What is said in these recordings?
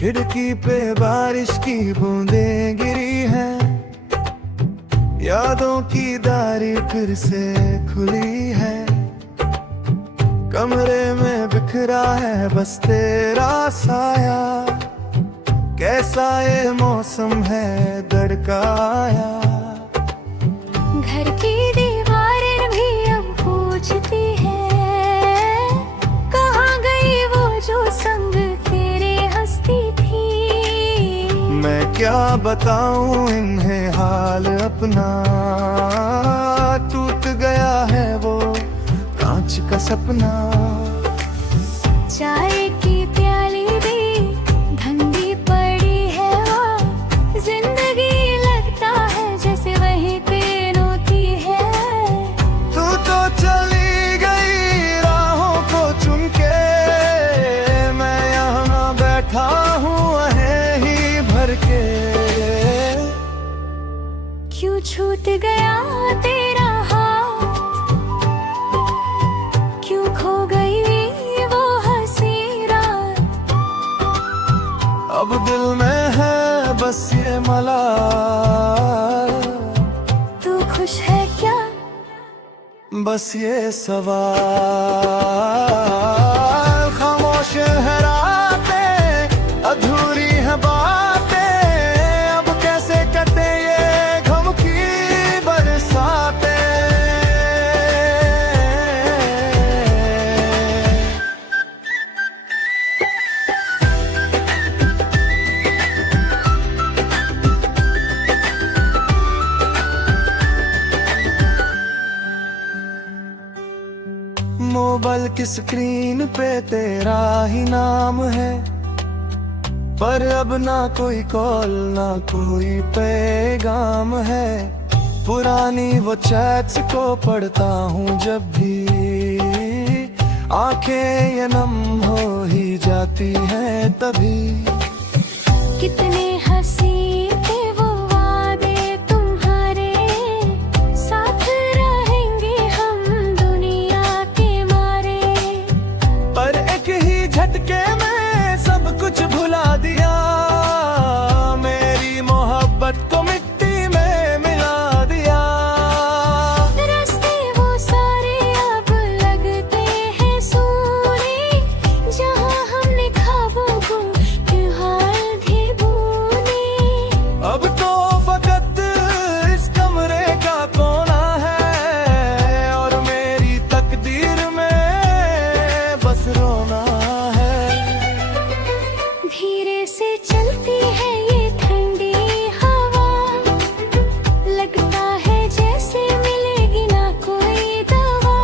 खिड़की पे बारिश की बूंदें गिरी हैं, यादों की दारी फिर से खुली है। कमरे में बिखरा है बस तेरा साया, कैसा ये मौसम है दड़काया। घर की दीवारें भी अब पूछती है, कहाँ गई वो जो संग तेरे हंसती थी। मैं क्या बताऊं इन्हें हाल अपना, टूट गया है वो कांच का सपना। चाय की प्याली भी ठंडी पड़ी है, जिंदगी लगता है जैसे वहीं पे रोती है। तू तो चली गई राहों को चुन के, मैं यहाँ बैठा हूँ है ही भर के। क्यों छूट गया तेरा हाथ, क्यों खो गई वो हंसी रात। अब दिल में है बस ये मलाल, तू खुश है क्या बस ये सवाल। खामोश है रातें, अधूरी है बातें, अब कैसे कटे ये गम की बरसातें। मोबाइल की स्क्रीन पे तेरा ही नाम है, पर अब ना कोई कॉल ना कोई पैगाम है। पुरानी वो चैट्स को पढ़ता हूँ जब भी, आंखें ये नम हो ही जाती हैं तभी। कितने हंसी थे वो वादे तुम्हारे, साथ रहेंगे हम दुनिया के मारे। पर एक ही झटके में सब कुछ भुला दिया, मेरी मोहब्बत को मिट्टी में मिला दिया। रास्ते वो सारे अब लगते हैं सूने, जहाँ हमने ख्वाबों को त्योहार भी बुने। अब तो फकत इस कमरे का कोना है, और मेरी तकदीर में बस रोना है। धीरे से चलती है ये ठंडी हवा, लगता है जैसे मिलेगी ना कोई दवा।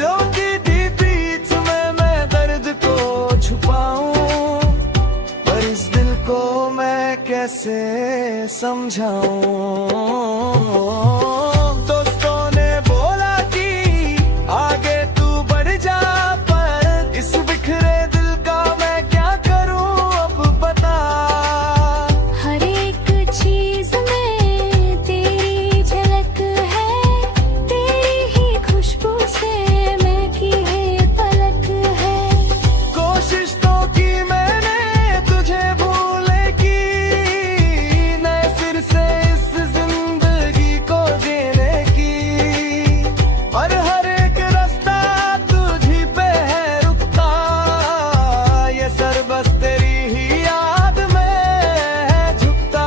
लोटी दी बीच में मैं दर्द को छुपाऊं, पर इस दिल को मैं कैसे समझाऊं। दोस्तों ने बोला कि आगे तू बढ़ जा, पर इस बिखरे दिल का मैं क्या करूं अब बता। हर एक चीज में तेरी झलक है, तेरी ही खुशबू से महकी है पलक है। कोशिश तो की मैंने तुझे भूलने की, नए फिर से इस जिंदगी को जीने की। पर हर एक रास्ता तुझी पे है रुकता, ये सर बस तेरी ही याद में है झुकता।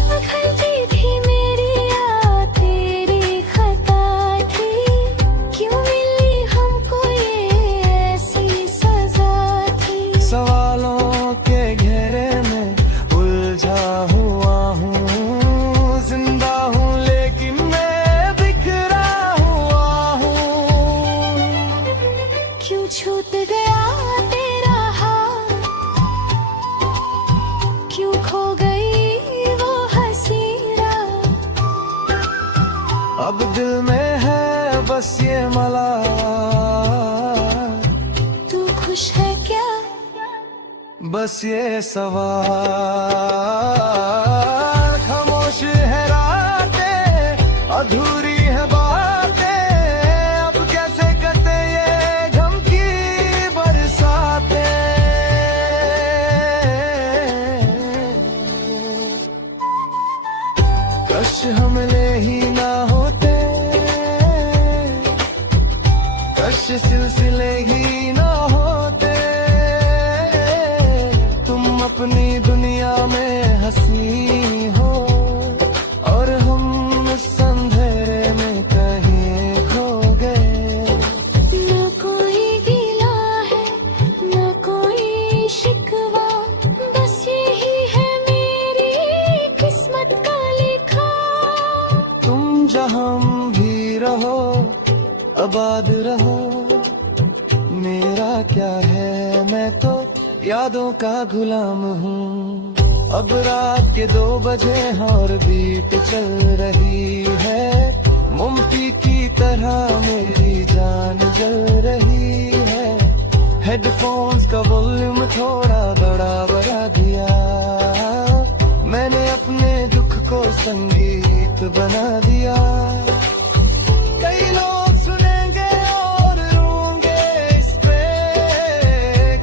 गलती थी मेरी या तेरी खता थी, क्यों मिली हमको ये ऐसी सजा थी। सवालों के घेरे में उलझा हुआ हूँ, जिंदा हूँ लेकिन मैं बिखरा हुआ हूँ। क्यों छूट गया तेरा हाथ, क्यों खो गई वो हंसी रात। अब दिल में है बस ये मलाल, तू खुश है क्या बस ये सवाल। खामोश है रातें, अधूरी है बातें, अब कैसे कटे ये गम की बरसातें। शिकवा, बस यही है मेरी किस्मत का लिखा। तुम जहाँ भी रहो आबाद रहो, मेरा क्या है मैं तो यादों का गुलाम हूँ। अब रात के 2 बजे और बीट चल रही है, मोमबत्ती की तरह मेरी जान जल रही है। हेडफोन्स का वॉल्यूम थोड़ा बड़ा बढ़ा दिया, मैंने अपने दुख को संगीत बना दिया। कई लोग सुनेंगे और रोंगे इस पे,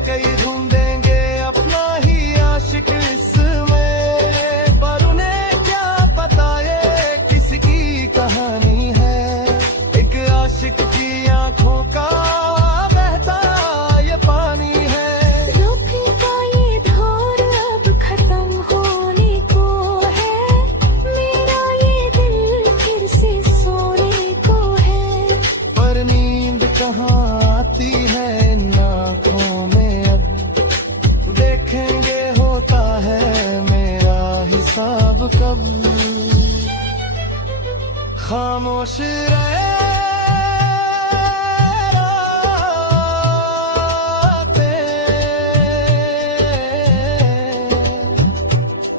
कई ढूंढेंगे अपना ही आशिक इसमें, पर उन्हें क्या पता ये किसकी कहानी है। एक आशिक की आंखों का बहता ये पानी है। रोफी का ये दौर अब खत्म होने को है, मेरा ये दिल फिर से सोने को है। पर नींद कहाँ आती है इन आँखों में, अब देखेंगे होता है मेरा हिसाब कब। खामोश रहे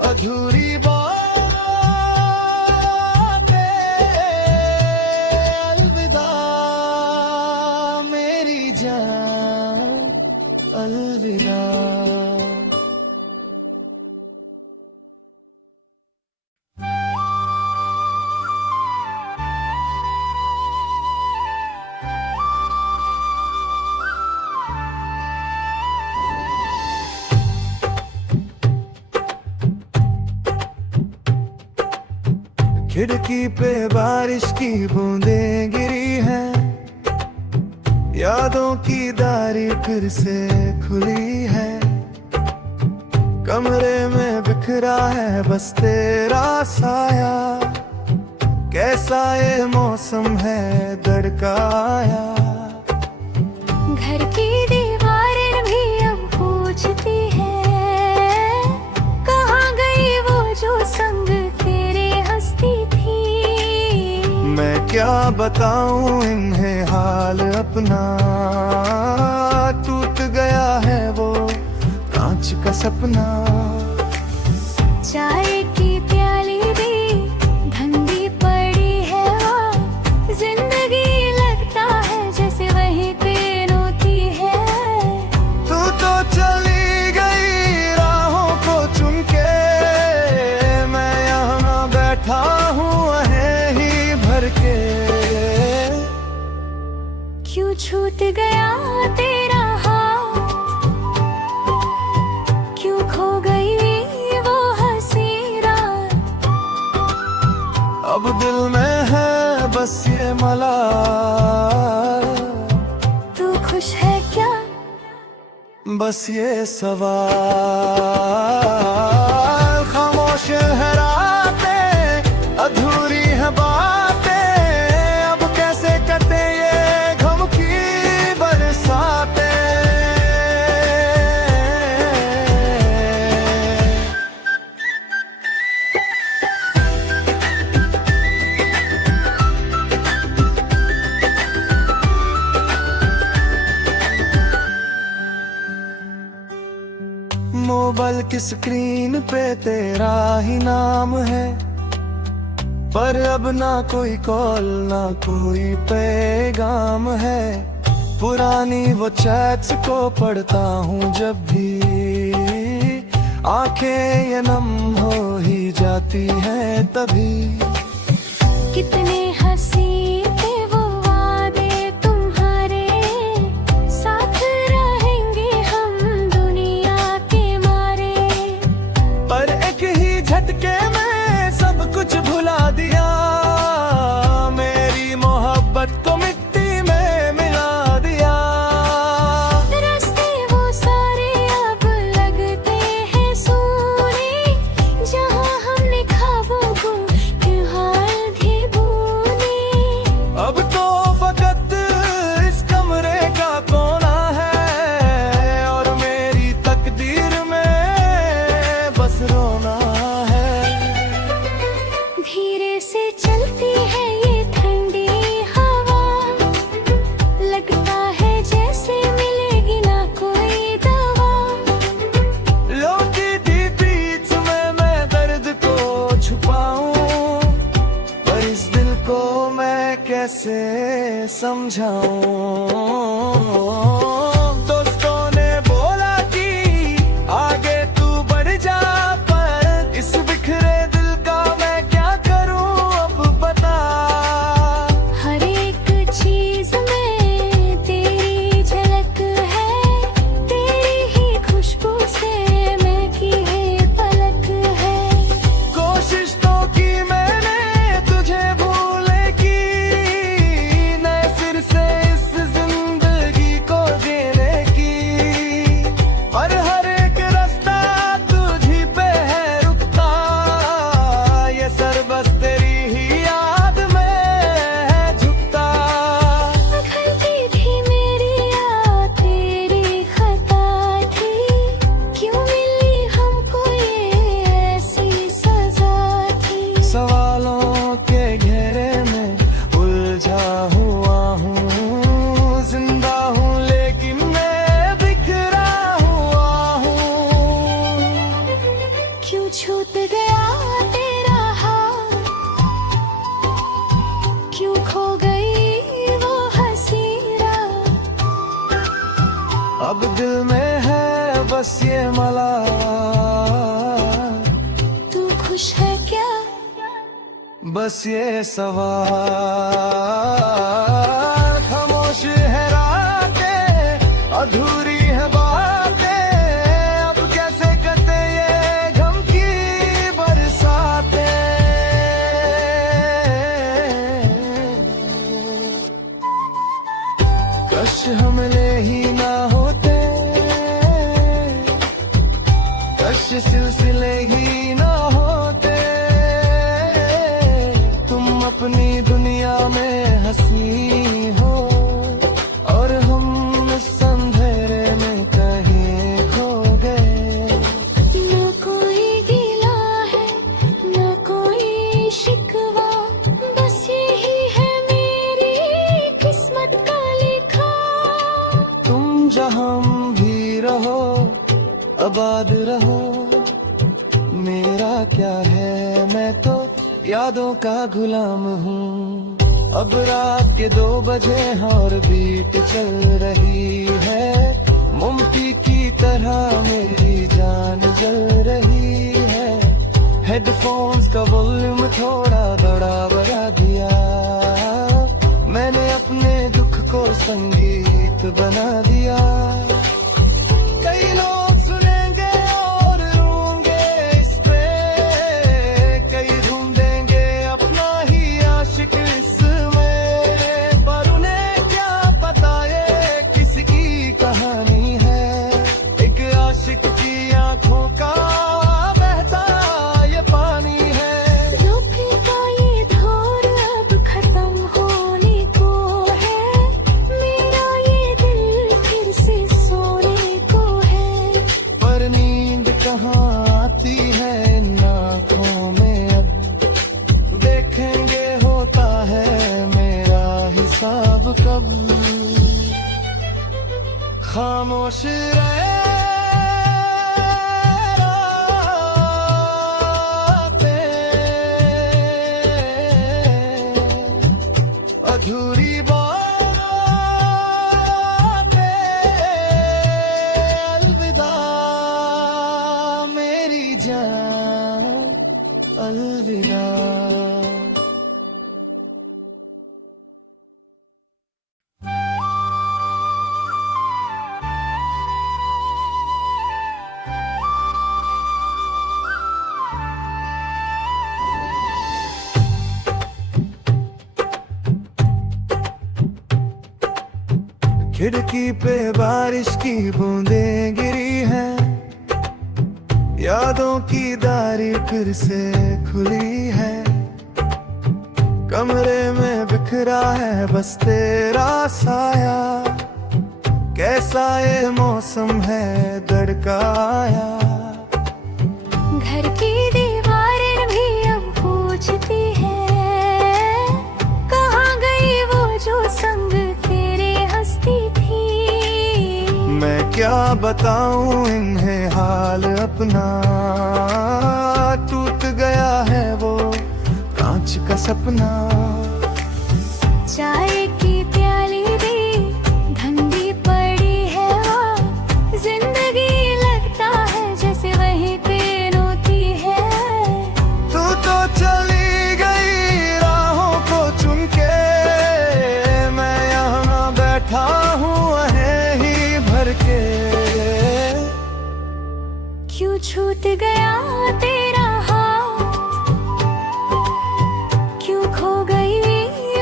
अधूरी बातें, अलविदा मेरी जान, अलविदा। खिड़की पे बारिश की बूंदें गिरी हैं, यादों की दारी फिर से खुली है। कमरे में बिखरा है बस तेरा साया, कैसा ये मौसम है दड़काया। घर की दीवारें भी अब पूछती है, कहाँ गई वो जो संग तेरे हंसती थी। मैं क्या बताऊं इन्हें हाल अपना, टूट गया है वो कांच का सपना। चाय की प्याली भी ठंडी पड़ी है, जिंदगी लगता है जैसे वहीं पे रोती है। तू तो चली गई राहों को चुन के, मैं यहाँ बैठा हूँ है ही भर के। क्यों छूट गया तेरा हाथ, क्यों खो गई वो हंसी रात। अब दिल में है बस ये मलाल, तू खुश है क्या बस ये सवाल। खामोश है रातें, अधूरी है बातें, अब कैसे कटे ये गम की बरसातें। मोबाइल की स्क्रीन पे तेरा ही नाम है, पर अब ना कोई कॉल ना कोई पैगाम है। पुरानी वो चैट्स को पढ़ता हूँ जब भी, आंखें ये नम हो ही जाती हैं तभी। कितने हंसी थे वो वादे तुम्हारे, साथ रहेंगे हम दुनिया के मारे। पर एक ही झटके में सब कुछ भुला दिया, मेरी मोहब्बत को मिट्टी में मिला दिया। रास्ते वो सारे अब लगते हैं सूने, जहाँ हमने ख्वाबों को हाल भी भूले। समझाऊं। दोस्तों ने बोला कि आगे तू बढ़ जा, पर इस बिखरे दिल का मैं क्या करूं अब बता। हर एक चीज में तेरी झलक है, तेरी ही खुशबू से महकी है पलक है। कोशिश तो की मैंने तुझे भूलने की, नए सिर से इस जिंदगी को जीने की। और हर एक रास्ता तुझी पे है रुकता, ये सर बस तेरी ही याद में है झुकता। खलती थी मेरी याद, तेरी खता थी, क्यों मिली हमको ये ऐसी सजा थी। सवालों के घेरे में उलझा हुआ हूँ, जिंदा हूँ लेकिन मैं बिखरा हुआ हूँ। क्यों छूट गया तेरा हाथ, क्यों खो गई वो हंसी रात। अब दिल में है बस ये मलाल, तू खुश है क्या? बस ये सवाल। खामोश है रातें, अधूरी है बातें, अब कैसे कटे ये गम की बरसातें। कश हमले ही ना होते, कश सिलसिले ही ना होते। तुम अपनी दुनिया में हंसी हो, और हम इस अंधेरे में कहीं खो गए। न कोई गिला है, न कोई शिकवा, बस यही है मेरी किस्मत का लिखा। तुम जहाँ भी रहो आबाद रहो, मेरा क्या है मैं तो यादों का गुलाम हूँ। अब रात के 2 बजे हैं और बीट चल रही है, मोमबत्ती की तरह मेरी जान जल रही है। हेडफोन्स का वॉल्यूम थोड़ा बड़ा बढ़ा दिया, मैंने अपने दुख को संगीत बना दिया। कई लोग सुनेंगे और रोंगे इस पे, कई ढूंढेंगे अपना ही आशिक इसमें, पर उन्हें क्या पता ये किसकी कहानी है। एक आशिक की आंखों का बहता ये पानी है। रोके का ये दौर अब खत्म होने को है, मेरा ये दिल फिर से सोने को है। पर नींद कहाँ आती है इन आँखों में, अब देखेंगे होता है मेरा हिसाब कब। खामोश रहे रातें, अधूरी बातें, अलविदा मेरी जान, अलविदा। खिड़की पे बारिश की बूंदें गिरी हैं, यादों की दारी फिर से खुली है। कमरे में बिखरा है बस तेरा साया, कैसा ये मौसम है दड़काया। घर की दीवारें भी अब पूछती है, कहाँ गई वो जो संग तेरे हंसती थी। मैं क्या बताऊं इन्हें हाल अपना, टूट गया है वो कांच का सपना। चाय की प्याली छूट गया तेरा हाथ, क्यों खो गई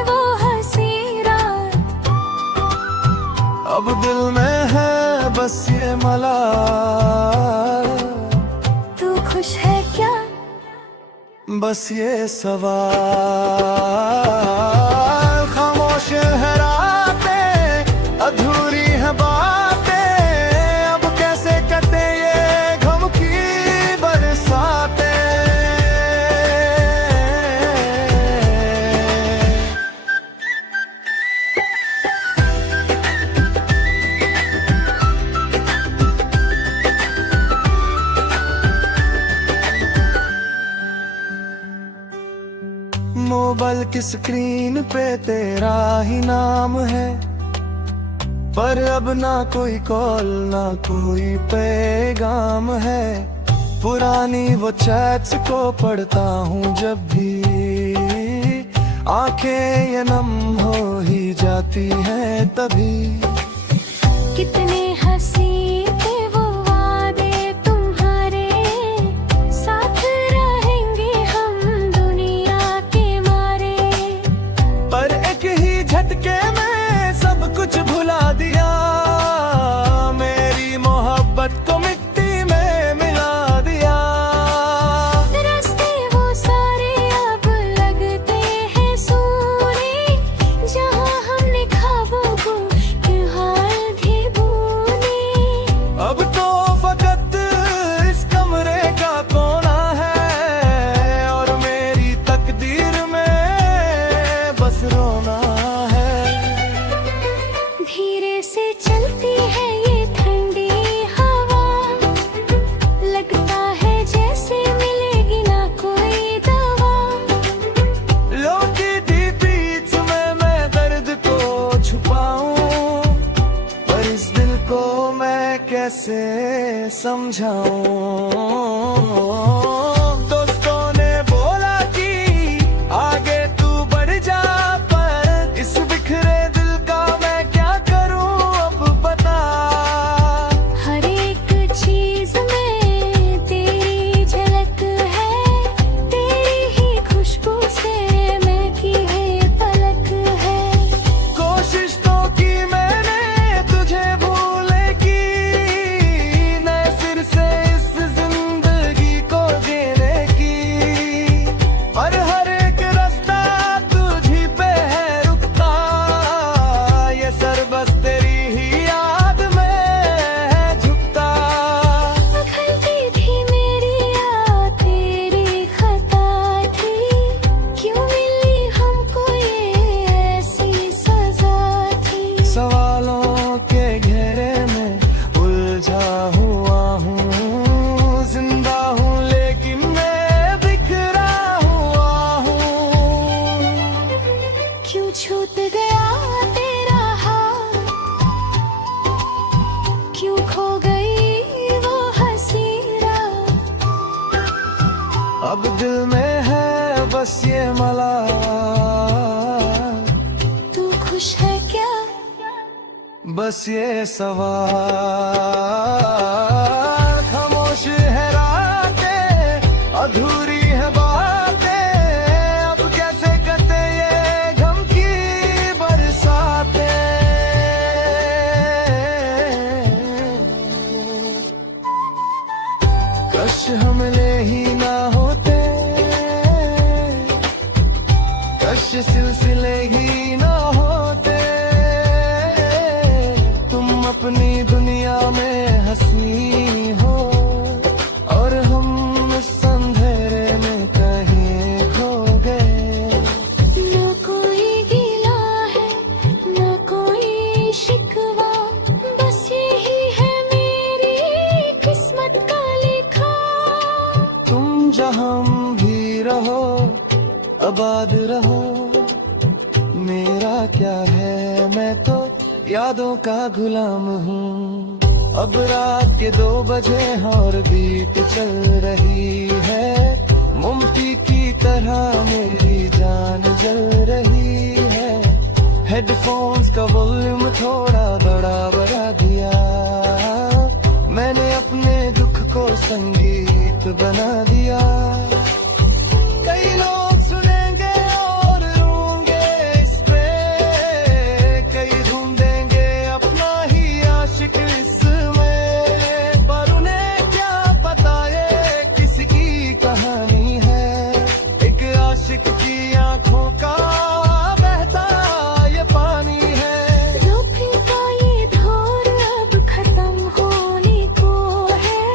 वो हंसी रात। अब दिल में है बस ये मलाल, तू खुश है क्या? बस ये सवाल। खामोश है रातें, अधूरी है बातें, अब कैसे कटे ये गम की बरसातें। मोबाइल की स्क्रीन पे तेरा ही नाम है, पर अब ना कोई कॉल ना कोई पैगाम है। पुरानी वो चैट्स को पढ़ता हूँ जब भी, आंखें ये नम हो ही जाती हैं तभी। कितने हंसी थे वो वादे तुम्हारे, साथ रहेंगे हम दुनिया के मारे। पर एक ही झटके में सब कुछ भुला दिया, मेरी मोहब्बत को मिट्टी में मिला दिया। रास्ते वो सारे अब लगते हैं सूने, जहाँ हमने ख्वाबों को हाल भी बुने। अब तो फकत इस कमरे का कोना है, और मेरी तकदीर में बस रोना है। धीरे से चलती है ये ठंडी हवा, लगता है जैसे मिलेगी ना कोई दवा। लोटी दी बीच में मैं दर्द को छुपाऊं, पर इस दिल को मैं कैसे समझाऊं। दोस्तों ने बोला कि आगे तू बढ़ जा, पर इस बिखरे दिल का मैं क्या करूं अब बता। हर एक चीज में तेरी झलक है, तेरी ही खुशबू से महकी है पलक है। कोशिश तो की मैंने तुझे भूलने की, नए सिर से इस जिंदगी को जीने की। पर हर एक रास्ता तुझी पे है रुकता, ये सर बस तेरी ही याद में है झुकता। गलती थी मेरी या तेरी खता थी, क्यों मिली हमको ये ऐसी सजा थी। सवालों के घेरे में उलझा हुआ हूँ, जिंदा हूँ लेकिन मैं बिखरा हुआ हूँ। क्यों छूट गया तेरा हाथ, क्यों खो गई वो हंसी रात। अब दिल में है बस ये मलाल, तू खुश है क्या? बस ये सवाल। खामोश है रातें, अधूरी है बातें, अब कैसे कटे ये गम की बरसातें। कश हमले ही ना होते, कश सिलसिले ही ना होते। तुम अपनी दुनिया में हंसी हो, और हम इस अंधेरे में कहीं खो गए। ना कोई गिला है ना कोई शिकवा, बस यही है मेरी किस्मत का लिखा। तुम जहाँ भी रहो आबाद रहो, मेरा क्या है मैं तो यादों का गुलाम हूँ। अब रात के 2 बजे और बीट चल रही है, मोमबत्ती की तरह मेरी जान जल रही है। हेडफोन्स का वॉल्यूम थोड़ा बड़ा बढ़ा दिया, मैंने अपने दुख को संगीत बना दिया। कई लोग सुनेंगे और रोंगे इस पे, कई ढूंढेंगे अपना ही आशिक इसमें, पर उन्हें क्या पता ये किसकी कहानी है। एक आशिक की आंखों का बहता ये पानी है। रोकने का ये दौर अब खत्म होने को है,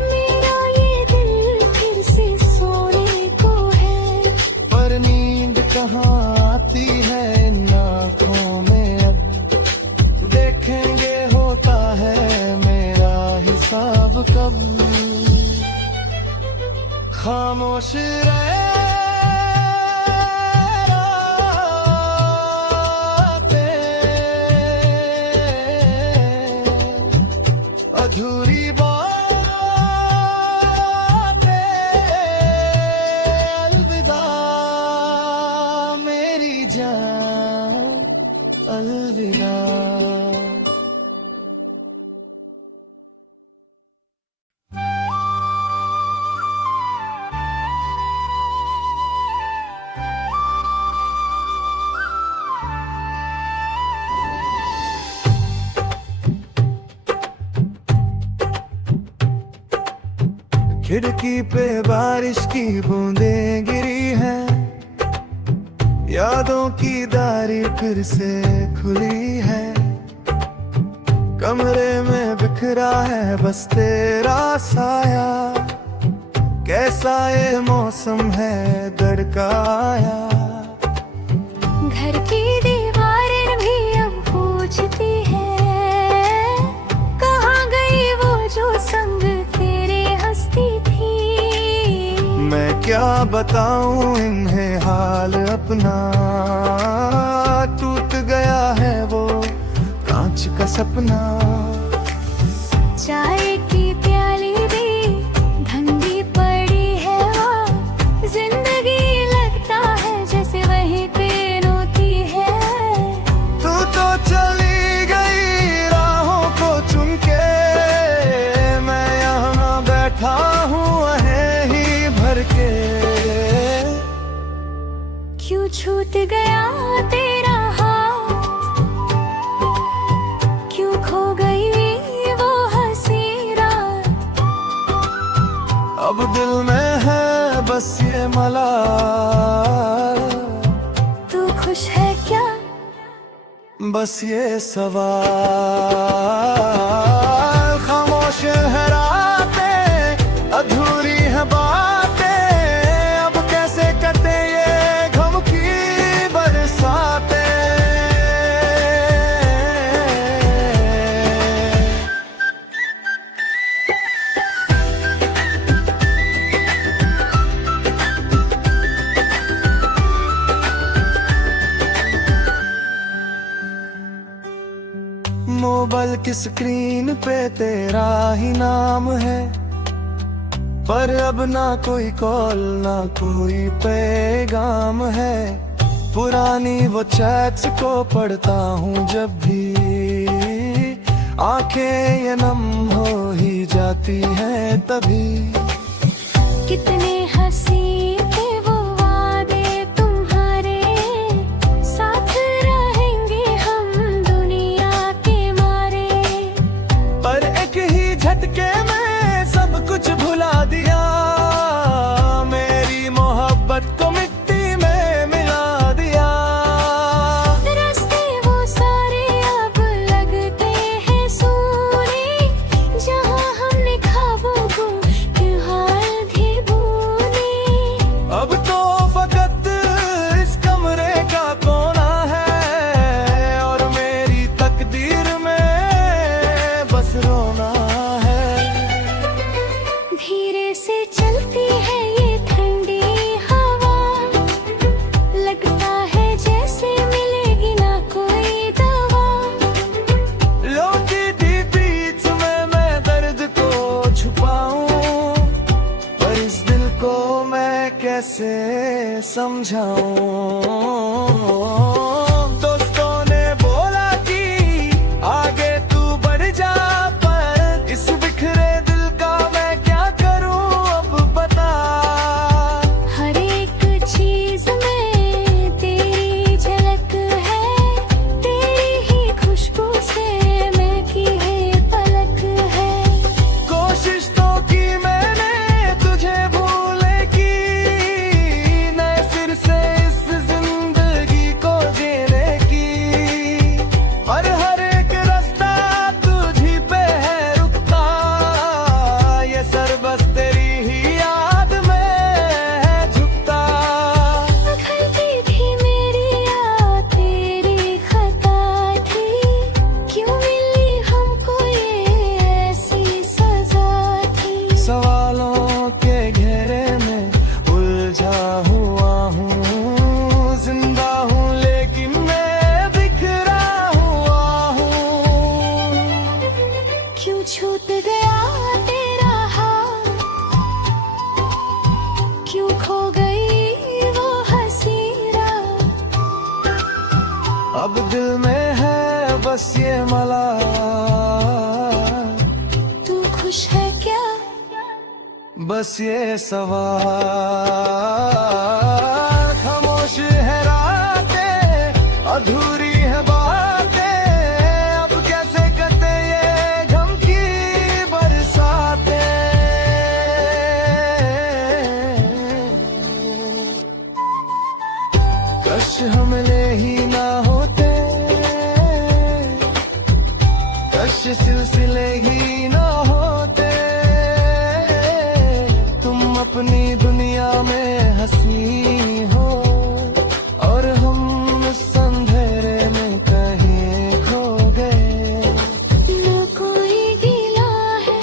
मेरा ये दिल फिर से सोने को है। पर नींद कहाँ आती है इन आँखों में अब, देखेंगे होता है मेरा हिसाब कब। खामोश रहे अधूरी बातें, अलविदा मेरी जान, अलविदा। खिड़की पे बारिश की बूंदें गिरी हैं, यादों की दारी फिर से खुली है। कमरे में बिखरा है बस तेरा साया, कैसा ये मौसम है दड़काया। घर की दीवारें भी अब पूछती है, कहाँ गई वो जो संग तेरे हंसती थी। मैं क्या बताऊं इन्हें हाल अपना, टूट गया है वो कांच का सपना। चाय की प्याली भी ठंडी पड़ी है वहाँ, जिंदगी लगता है जैसे वहीं पे रोती है। तू तो चली गई राहों को चुन के, मैं यहाँ बैठा हूँ आहें ही भर के। क्यों छूट गया तेरा हाथ, क्यों खो गई वो हंसी रात। अब दिल में है बस ये मलाल, तू खुश है क्या बस ये सवाल। खामोश है रातें, अधूरी है बातें, अब कैसे कटे ये गम की बरसातें। मोबाइल की स्क्रीन पे तेरा ही नाम है, पर अब ना कोई कॉल ना कोई पैगाम है। पुरानी वो चैट्स को पढ़ता हूँ जब भी, आंखें ये नम हो ही जाती हैं तभी। कितने हंसी थे वो वादे तुम्हारे, साथ रहेंगे हम दुनिया के मारे। पर एक ही झटके में सब कुछ भुला दिया, मेरी मोहब्बत को मिट्टी में मिला दिया। रास्ते वो सारे अब लगते हैं सूने, जहाँ हमने ख्वाबों को हाल भी भूले। अब तो फकत इस कमरे का कोना है, और मेरी तकदीर में बस रोना है। धीरे से चलती है ये ठंडी हवा, लगता है जैसे मिलेगी ना कोई दवा। लोटी दी बीच में मैं दर्द को छुपाऊं, पर इस दिल को मैं कैसे समझाऊं। दोस्तों ने बोला कि आगे तू बढ़ जा, पर इस बिखरे दिल का मैं बस ये सवाल, खामोश है रातें, अधूरी है बातें, अब कैसे कटे ये गम की बरसातें। कश हमले ही ना होते, कश सिलसिले ही ना होते, तुम अपनी दुनिया में हंसी हो और हम इस अंधेरे में कहीं खो गए। न कोई गिला है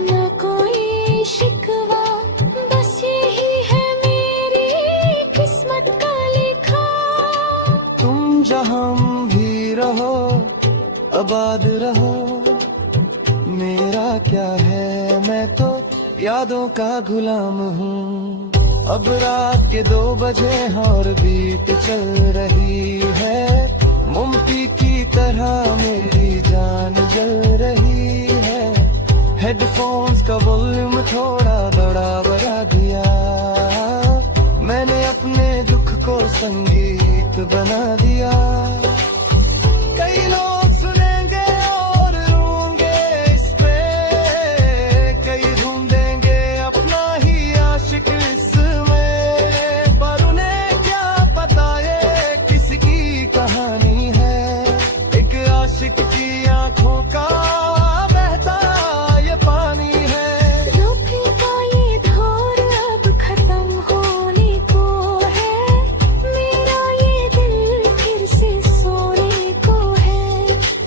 न कोई शिकवा, बस यही है मेरी किस्मत का लिखा। तुम जहां भी रहो आबाद रहो, मेरा क्या है मैं तो यादों का गुलाम हूँ। अब रात के 2 बजे और बीट चल रही है, मोमबत्ती की तरह मेरी जान जल रही है। हेडफोन्स का वॉल्यूम थोड़ा बड़ा बढ़ा दिया, मैंने अपने दुख को संगीत बना दिया। कई लोग सुनेंगे और रोंगे इस पे, कई ढूंढेंगे अपना ही आशिक इसमें, पर उन्हें क्या पता ये किसकी कहानी है। एक आशिक की आंखों का बहता ये पानी है। रुक का ये दौर अब खत्म होने को है, मेरा ये दिल फिर से सोने को है।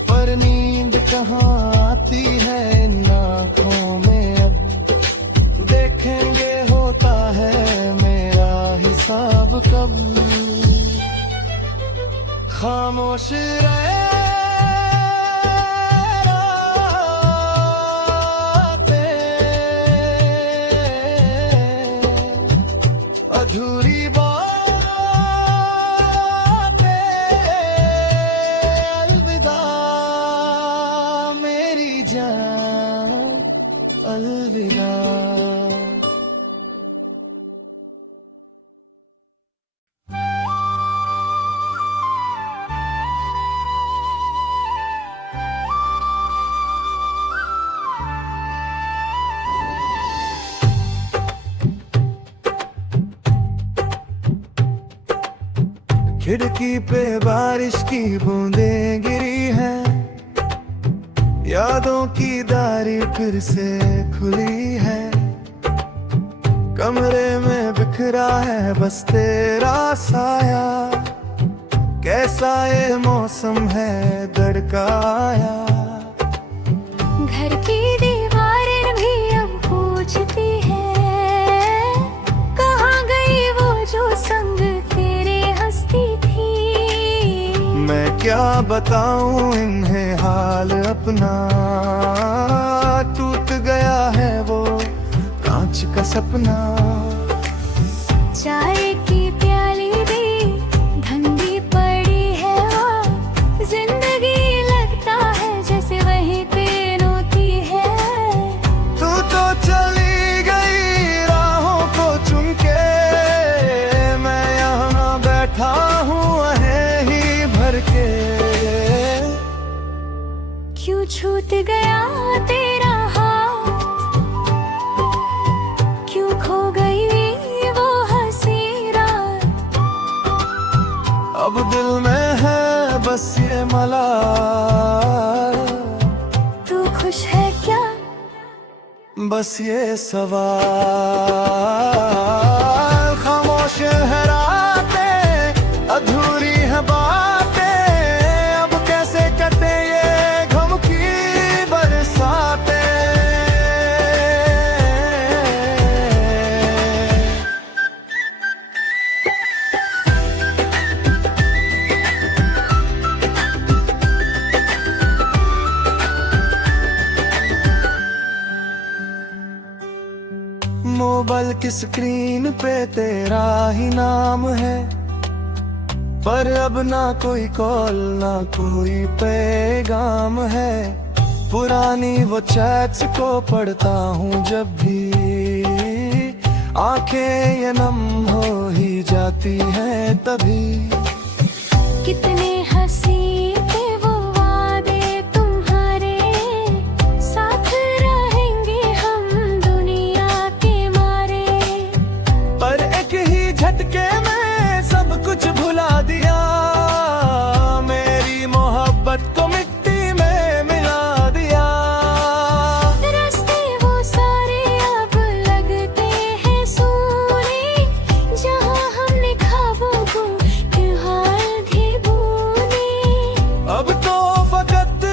पर नींद कहाँ आती है इन आँखों में, अब देखेंगे होता है मेरा हिसाब कब। खामोश रहे रातें, अधूरी बातें, अलविदा मेरी जान, अलविदा। खिड़की पे बारिश की बूंदें गिरी हैं, यादों की दारी फिर से खुली है। कमरे में बिखरा है बस तेरा साया, कैसा ये मौसम है दड़काया। घर की दीवारें भी अब पूछती है, कहाँ गई वो जो संग तेरे हंसती थी। मैं क्या बताऊं इन्हें हाल अपना, टूट गया है वो कांच का सपना। चाय की प्याली भी ठंडी पड़ी है वहाँ, जिंदगी लगता है जैसे वहीं पे रोती है। तू तो चली गई राहों को चुन के, मैं यहाँ बैठा हूँ है ही भर के। क्यों छूट गया तेरा हाथ, क्यों खो गई वो हंसी रात। अब दिल में है बस ये मलाल, तू खुश है क्या बस ये सवाल। खामोश है रातें, अधूरी है बातें, अब कैसे कटे ये गम की बरसातें। मोबाइल की स्क्रीन पे तेरा ही नाम है, पर अब ना कोई कॉल ना कोई पैगाम है। पुरानी वो चैट्स को पढ़ता हूँ जब भी, आंखें ये नम हो ही जाती हैं तभी। कितने हंसी थे वो वादे तुम्हारे, साथ रहेंगे हम दुनिया के मारे। पर एक ही झटके में सब कुछ भुला दिया, मेरी मोहब्बत को मिट्टी में मिला दिया। रास्ते वो सारे अब लगते हैं सूने, जहाँ हमने ख्वाबों को त्योहार भी बुने। अब तो फकत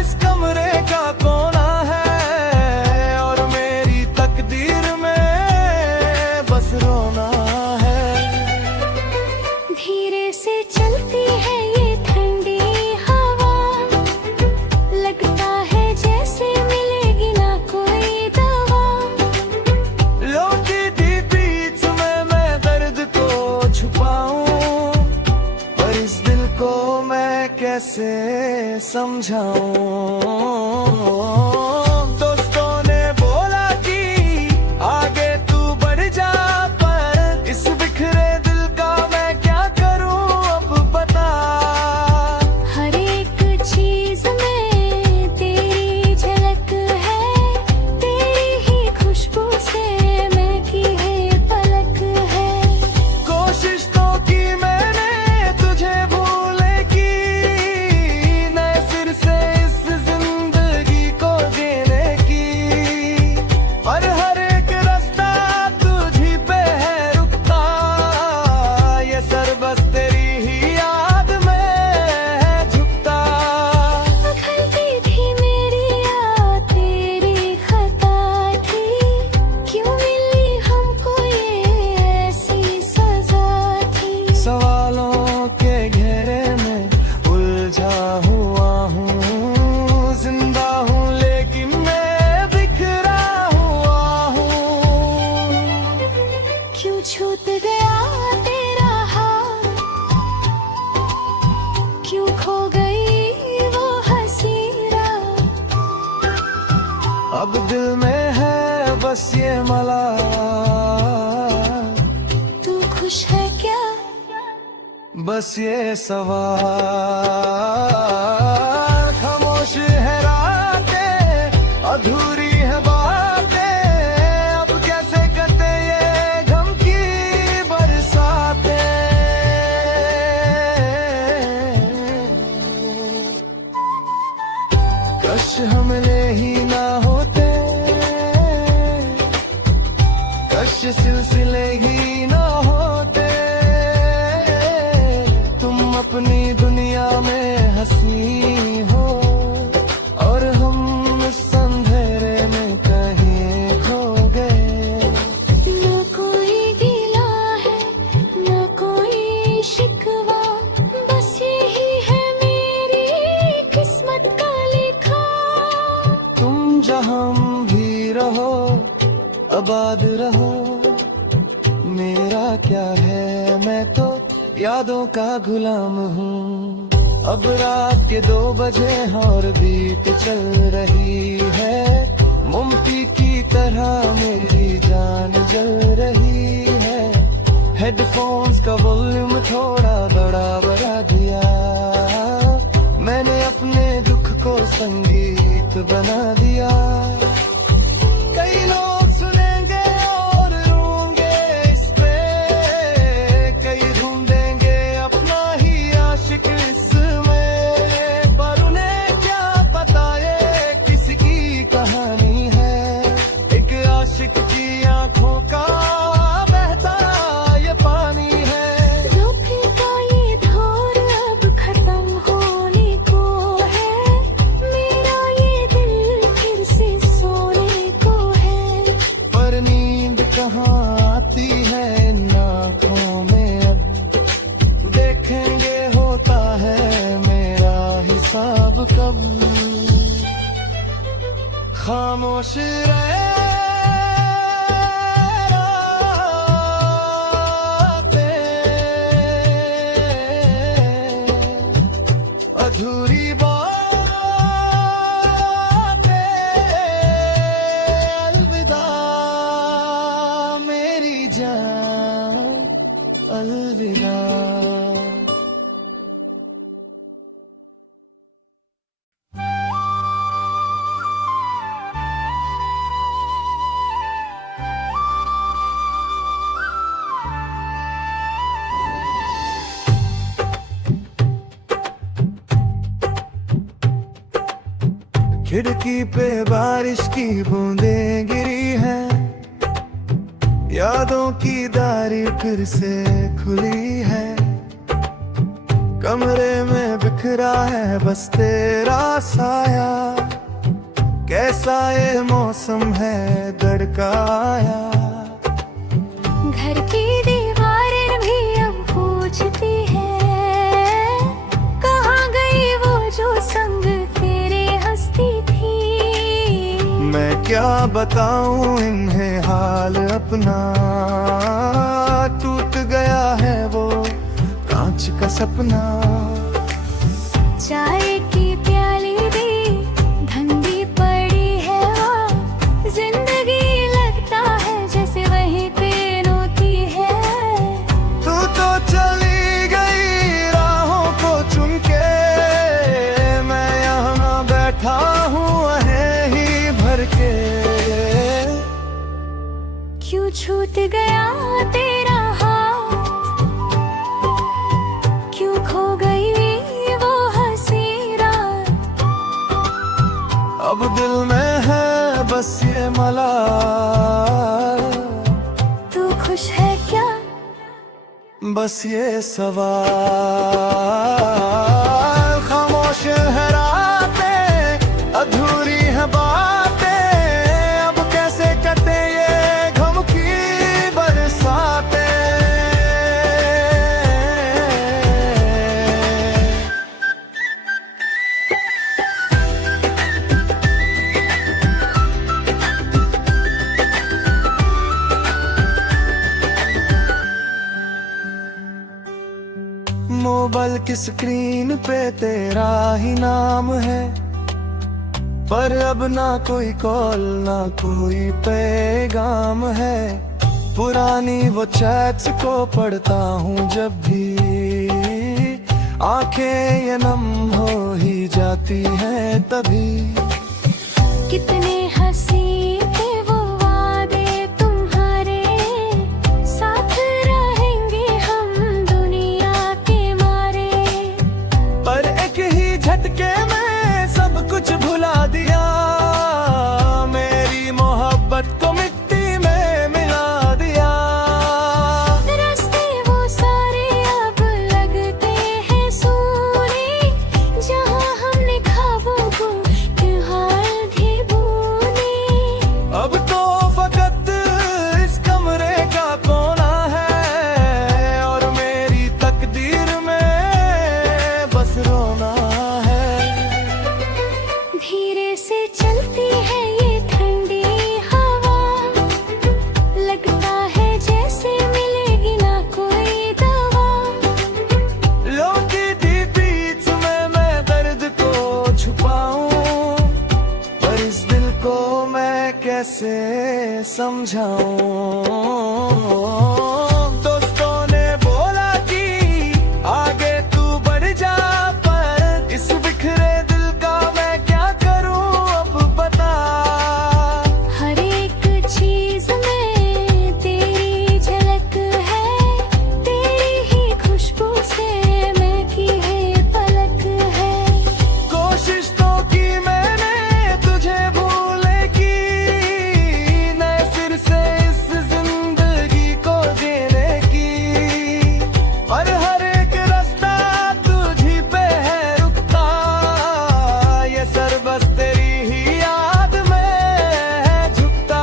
इस कमरे का कोना है, और मेरी तकदीर में बस रोना है। धीरे से चलती है ये ठंडी हवा, लगता है जैसे मिलेगी ना कोई दवा। लौटी थी बीच में मैं दर्द को छुपाऊं, पर इस दिल को मैं कैसे समझाऊं। दोस्तों ने बोला कि आगे तू बढ़ जा, पर इस बिखरे दिल का मैं क्या करूं अब बता। हर एक चीज में तेरी झलक है, तेरी ही खुशबू से महकी है पलक है। कोशिश तो की मैंने तुझे भूलने की, नए सिर से इस जिंदगी को जीने की, और हर एक रास्ता तुझी पे है रुकता। ये सर बस तेरी ही याद में है झुकता। गलती थी मेरी या तेरी खता थी, क्यों मिली हमको ये ऐसी सजा थी। सवालों के घेरे में उलझा हुआ हूँ, जिंदा हूँ लेकिन मैं बिखरा हुआ हूँ। क्यों छूट गया तेरा हाथ, क्यों खो गई वो हंसी रात। अब दिल में है बस ये मला, तू खुश है क्या? बस ये सवाल। खामोश है रातें, अधूरी है बातें, अब कैसे कटे ये गम की बरसातें। कश हमले ही ना होते, कश सिलसिले ही ना होते, तुम अपनी दुनिया में हंसी हो, और हम इस अंधेरे में कहीं खो गए। न कोई गिला है न कोई शिकवा, बस यही है मेरी किस्मत का लिखा। तुम जहाँ भी रहो आबाद रहो, मेरा क्या है मैं तो यादों का गुलाम हूँ। अब रात के 2 बजे और बीट चल रही है, मोमबत्ती की तरह मेरी जान जल रही है। हेडफोन्स का वॉल्यूम थोड़ा बड़ा बढ़ा दिया, मैंने अपने दुख को संगीत बना दिया। कई लोग सुनेंगे और रोंगे इस पे, कई ढूंढेंगे अपना ही आशिक इसमें, पर उन्हें क्या पता ये किसकी कहानी है। एक आशिक की आंखों का बहता ये पानी है। रुकता ये दौर अब खत्म होने को है, मेरा ये दिल खिड़की पे बारिश की बूंदें गिरी है, यादों की दारी फिर से खुली है। कमरे में बिखरा है बस तेरा साया, कैसा ये मौसम है दड़काया। घर की दीवारें भी अब पूछती है, कहाँ गई वो जो संग तेरे हंसती थी। मैं क्या बताऊं इन्हें हाल अपना, टूट गया है वो कांच का सपना। चाय की प्याली भी धंधी पड़ी है वहाँ, जिंदगी लगता है जैसे वहीं पे रोती है। तू तो चली गई राहों को चुन के, मैं यहाँ बैठा हूँ है ही भर के। क्यों छूट गया तेरा हाथ, क्यों खो गई वो हंसी रात। अब दिल में है बस ये मलाल, तू खुश है क्या, बस ये सवाल। खामोश है रातें, अधूरी है बातें, अब कैसे कटे ये गम की बरसातें। मोबाइल की स्क्रीन पे तेरा ही नाम है, पर अब ना कोई कॉल ना कोई पैगाम है। पुरानी वो चैट्स को पढ़ता हूँ जब भी, आंखें ये नम हो ही जाती हैं तभी। कितने हंसी थे वो वादे तुम्हारे, साथ रहेंगे हम दुनिया के मारे। पर एक ही झटके में सब कुछ भुला दिया, मेरी मोहब्बत को मिट्टी में मिला दिया। रास्ते वो सारे अब लगते हैं सूने, जहाँ हमने ख्वाबों को त्योहार भी बुने। अब तो फकत इस कमरे का कोना है, और मेरी तकदीर में बस रोना है। धीरे से चलती है ये ठंडी हवा, लगता है जैसे मिलेगी ना कोई दवा। लोटी थी बीच में मैं दर्द को छुपाऊं, पर इस दिल को मैं कैसे समझाऊं। दोस्तों ने बोला कि आगे तू बढ़ जा, पर इस बिखरे दिल का मैं क्या करूं अब बता। हर एक चीज में तेरी झलक है, तेरी ही खुशबू से महकी है पलक है। कोशिश तो की मैंने तुझे भूलने की, नए सिर से इस जिंदगी को जीने की। पर हर एक रास्ता तुझी पे है रुकता, ये सर बस तेरी ही याद में है झुकता।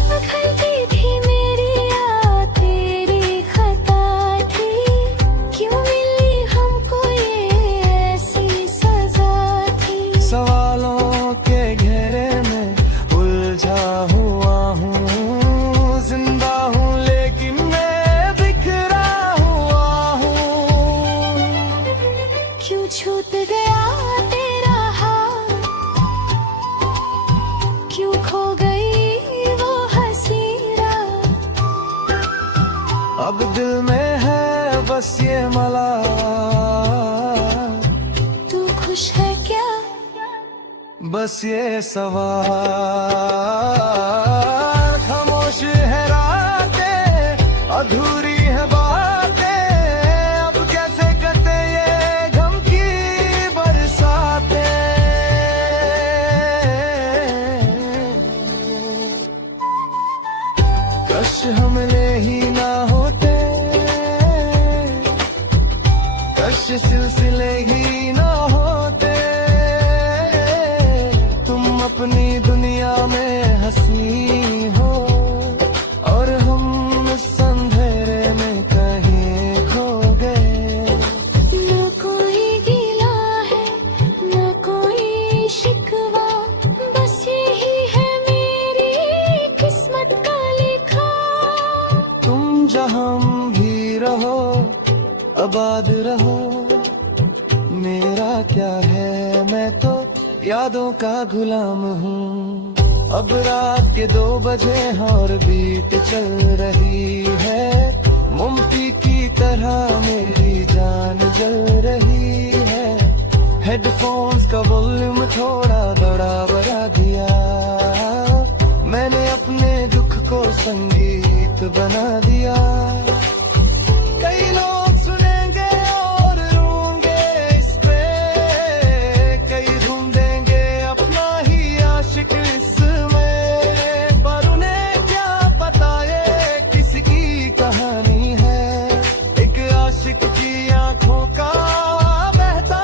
गलती थी मेरी या तेरी खता थी, क्यों मिली हमको ये ऐसी सजा थी। सवालों के घेरे में उलझा हुआ हूँ, जिंदा हूँ लेकिन मैं बिखरा हुआ हूँ। क्यों छूट गया तेरा हाथ, क्यों खो गई वो हंसी रात। अब दिल में है बस ये मलाल, तू खुश है क्या, बस ये सवाल। खामोश है रातें, अधूरी है बातें, अब कैसे कटे ये गम की बरसातें। कश हमले ही ना होते, कश सिलसिले ही ना होते, तुम अपनी दुनिया में हंसी हो और हम इस अंधेरे में कहीं खो गए। न कोई गिला है न कोई शिकवा, बस यही है मेरी किस्मत का लिखा। तुम जहाँ भी रहो आबाद रहो, मेरा क्या है मैं तो यादों का गुलाम हूँ। अब रात के 2 बजे और बीट चल रही है, मोमबत्ती की तरह मेरी जान जल रही है। हेडफोन्स का वॉल्यूम थोड़ा बड़ा बढ़ा दिया, मैंने अपने दुख को संगीत बना दिया। कई लोग सुनेंगे और रोंगे इस पे, कई ढूंढेंगे अपना ही आशिक इसमें, पर उन्हें क्या पता ये किसकी कहानी है। एक आशिक की आंखों का बहता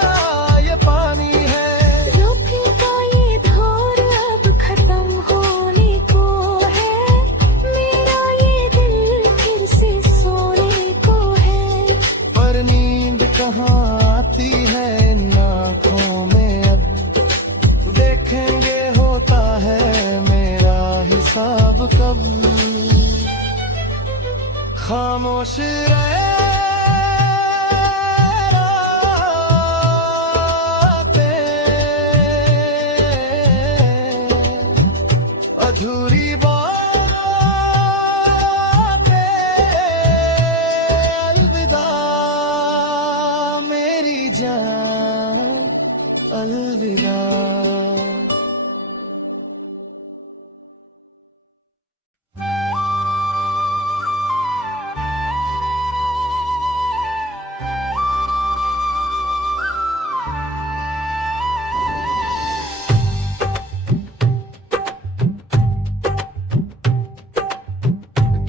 ये पानी है। रोके का ये दौर अब खत्म होने को है, मेरा ये दिल फिर से सोने को है। पर नींद कहाँ आती है इन आँखों में, अब देखेंगे होता है मेरा हिसाब कब। खामोश रहे अधूरी बातें, अलविदा मेरी जान, अलविदा।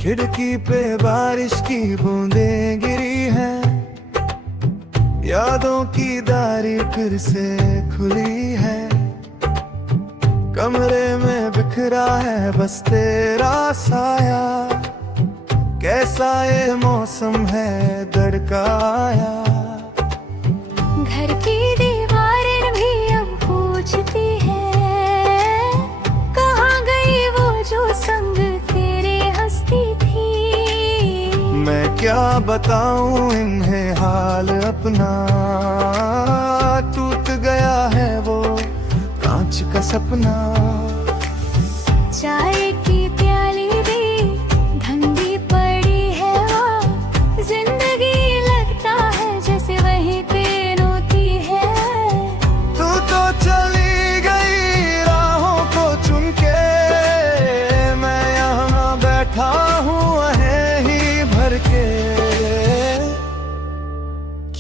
खिड़की पे बारिश की बूंदें गिरी हैं, यादों की दारी फिर से खुली है। कमरे में बिखरा है बस तेरा साया, कैसा ये मौसम है दड़काया। घर की दीवारें भी अब पूछती है, कहाँ गई वो जो संग तेरे हंसती थी। मैं क्या बताऊं इन्हें हाल अपना, टूट गया है वो कांच का सपना। चाय की प्याली भी ठंडी पड़ी है वो, जिंदगी लगता है जैसे वहीं पे रोती है। तू तो चली गई राहों को चुन के, मैं यहाँ बैठा हूँ है ही भर के।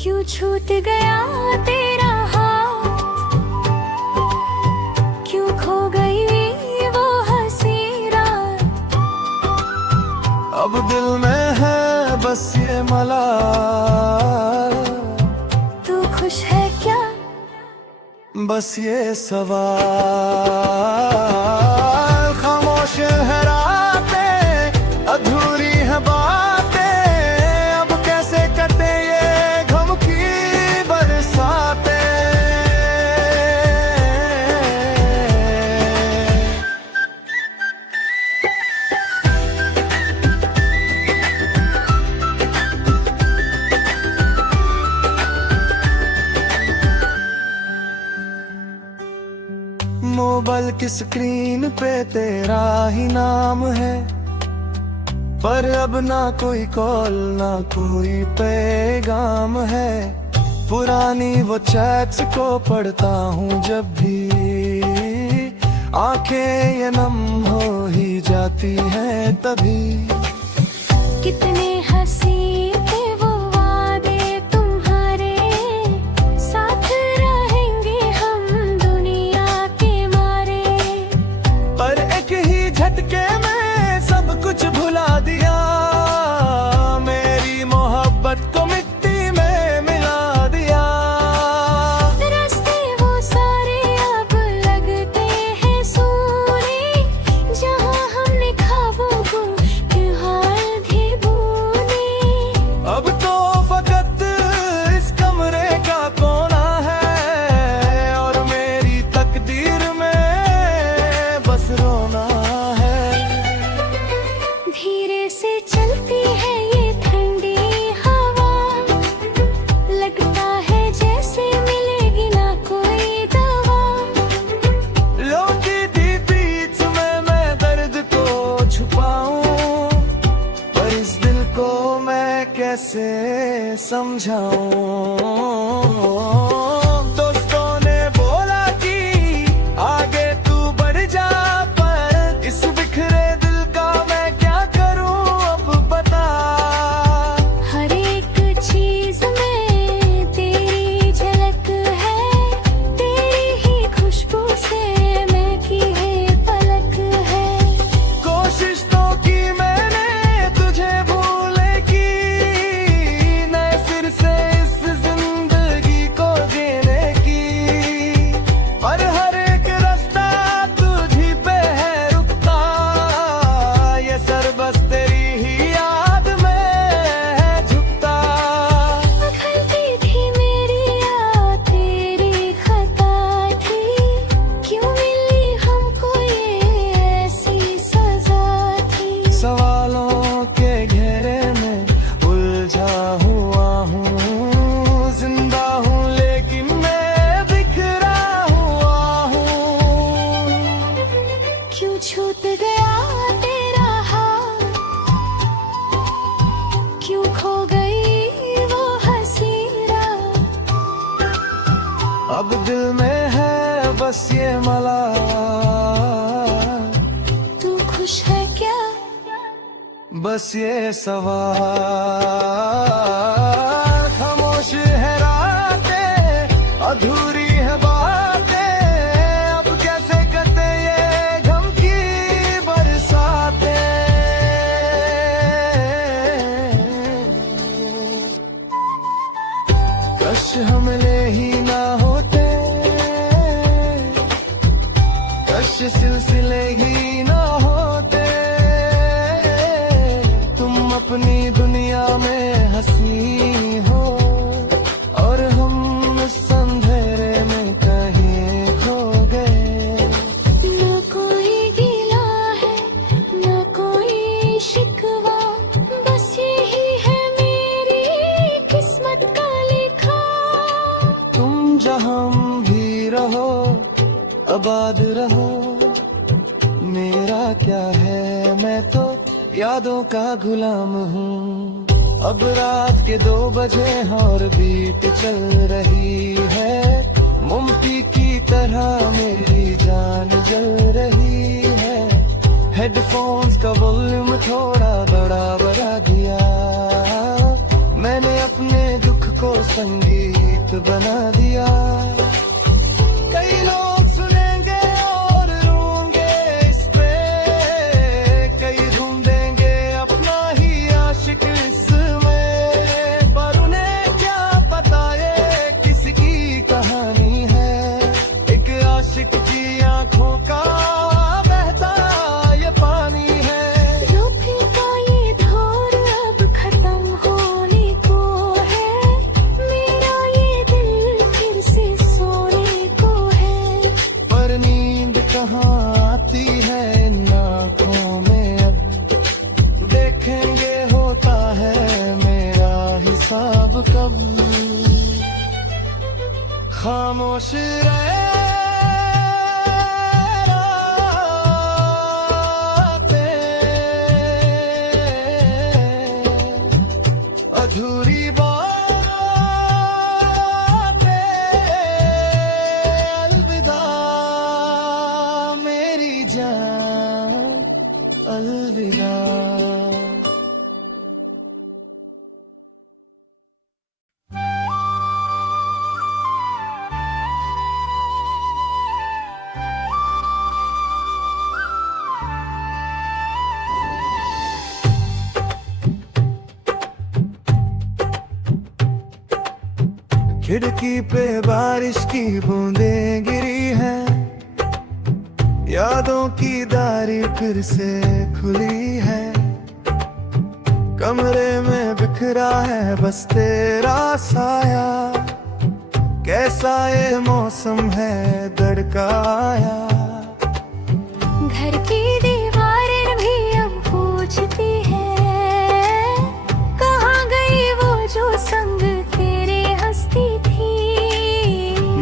क्यों छूट गया तेरा हाथ, क्यों खो गई वो हंसी रात। अब दिल में है बस ये मलाल, तू खुश है क्या बस ये सवाल। खामोश है रातें, अधूरी है बातें, अब कैसे कटे ये गम की बरसातें। मोबाइल की स्क्रीन पे तेरा ही नाम है, पर अब ना कोई कॉल ना कोई पैगाम है। पुरानी वो चैट्स को पढ़ता हूँ जब भी, आंखें ये नम हो ही जाती हैं तभी। कितने हंसी थे वो वादे तुम्हारे, साथ रहेंगे हम दुनिया के मारे। पर एक ही झटके में सब कुछ भुला कैसे समझाऊं। दोस्तों ने बोला कि आगे तू बढ़ जा, पर इस बिखरे दिल का मैं क्या करूं अब बता। हर एक चीज में तेरी झलक है, तेरी ही खुशबू से महकी है पलक है। कोशिश तो की मैंने तुझे भूलने की, नए सिर से इस जिंदगी को जीने की, पर हर एक रास्ता तुझी पे है रुकता। ये सर बस तेरी ही याद में है झुकता। गलती थी मेरी या तेरी खता थी, क्यों मिली हमको ये ऐसी सजा थी। सवालों के घेरे में उलझा हुआ हूँ, जिंदा हूँ लेकिन मैं बिखरा हुआ हूँ। क्यों छूट गया तेरा हाथ, क्यों खो गई वो हंसी रात। अब दिल में है बस ये मलाल, तू खुश है क्या? बस ये सवाल। खामोश है रातें, अधूरी है बातें, अब कैसे कटे ये गम की बरसातें। कश हमले ही ना होते, कश सिलसिले ही ना होते। तुम अपनी दुनिया में हंसी हो, और हम इस अंधेरे में कहीं खो गए। न कोई गिला है न कोई शिकवा, बस यही है मेरी किस्मत का लिखा। तुम जहाँ भी रहो आबाद रहो, मेरा क्या है मैं तो यादों का गुलाम हूँ। अब रात के 2 बजे हैं और बीट चल रही है, मोमबत्ती की तरह मेरी जान जल रही है। हेडफोन्स का वॉल्यूम थोड़ा बड़ा बढ़ा दिया, मैंने अपने दुख को संगीत बना दिया। कई लोग सुनेंगे और रोंगे इस पे, कई ढूंढेंगे अपना ही आशिक इसमें, पर उन्हें क्या पता ये किसकी कहानी है। एक आशिक की आंखों का बहता ये पानी है। रोके का ये दौर अब खत्म होने को है, मेरा ये दिल फिर से सोने को है। पर नींद कहाँ आती है इन आँखों में, अब देखेंगे होता है मेरा हिसाब कब। खामोश रहे रातें, अधूरी बातें, अलविदा मेरी जान, अलविदा। खिड़की पे बारिश की बूंदें गिरी हैं, यादों की दारी फिर से खुली है। कमरे में बिखरा है बस तेरा साया, कैसा ये मौसम है दड़काया। घर की दीवारें भी अब पूछती है, कहाँ गई वो जो संग तेरे हंसती थी।